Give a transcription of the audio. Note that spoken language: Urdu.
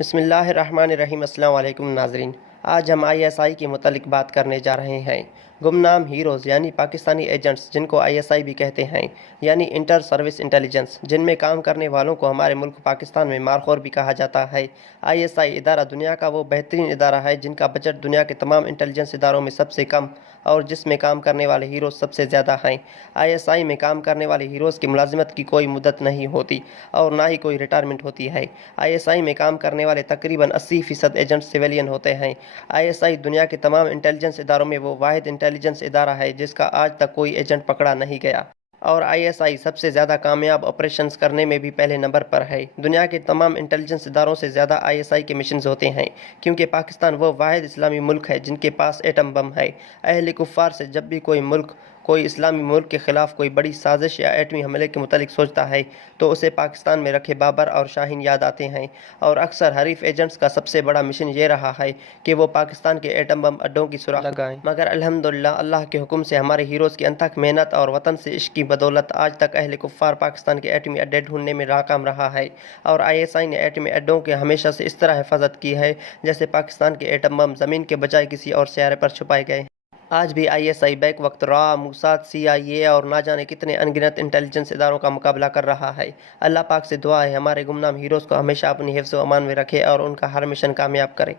بسم اللہ الرحمن الرحیم۔ السلام علیکم ناظرین، آج ہم آئی ایس آئی کے متعلق بات کرنے جا رہے ہیں۔ گمنام ہیروز یعنی پاکستانی ایجنٹس، جن کو آئی ایس آئی بھی کہتے ہیں، یعنی انٹر سروس انٹیلیجنس، جن میں کام کرنے والوں کو ہمارے ملک پاکستان میں مارخور بھی کہا جاتا ہے۔ آئی ایس آئی ادارہ دنیا کا وہ بہترین ادارہ ہے جن کا بجٹ دنیا کے تمام انٹیلیجنس اداروں میں سب سے کم اور جس میں کام کرنے والے ہیروز سب سے زیادہ ہیں۔ آئی ایس آئی میں کام کرنے والے ہیروز کی ملازمت کی کوئی مدت نہیں ہوتی اور نہ ہی کوئی ریٹائرمنٹ ہوتی ہے۔ آئی ایس آئی میں کام کرنے والے تقریباً 80% ایجنٹ سویلین ہوتے ہیں۔ آئی ایس آئی دنیا کے تمام انٹیلیجنس اداروں میں وہ واحد انٹیلیجنس ادارہ ہے جس کا آج تک کوئی ایجنٹ پکڑا نہیں گیا، اور آئی ایس آئی سب سے زیادہ کامیاب آپریشنز کرنے میں بھی پہلے نمبر پر ہے۔ دنیا کے تمام انٹیلیجنس اداروں سے زیادہ آئی ایس آئی کے مشنز ہوتے ہیں، کیونکہ پاکستان وہ واحد اسلامی ملک ہے جن کے پاس ایٹم بم ہے۔ اہل کفار سے جب بھی کوئی اسلامی ملک کے خلاف کوئی بڑی سازش یا ایٹمی حملے کے متعلق سوچتا ہے تو اسے پاکستان میں رکھے بابر اور شاہین یاد آتے ہیں، اور اکثر حریف ایجنٹس کا سب سے بڑا مشن یہ رہا ہے کہ وہ پاکستان کے ایٹم بم اڈوں کی سوراخ لگائیں۔ مگر الحمدللہ اللہ کے حکم سے ہمارے ہیروز کی انتھک محنت اور وطن سے عشق کی بدولت آج تک اہل کفار پاکستان کے ایٹمی اڈے ڈھونڈنے میں ناکام رہا ہے، اور آئی ایس آئی نے ایٹمی اڈوں کے ہمیشہ سے اس طرح حفاظت کی ہے جیسے پاکستان کے ایٹم بم زمین کے بجائے کسی اور سیارے پر چھپائے گئے ہیں۔ آج بھی آئی ایس آئی بیک وقت را، موساد، سی آئی اے اور نہ جانے کتنے ان گنت انٹیلیجنس اداروں کا مقابلہ کر رہا ہے۔ اللہ پاک سے دعا ہے ہمارے گمنام ہیروز کو ہمیشہ اپنی حفظ و امان میں رکھے اور ان کا ہر مشن کامیاب کرے۔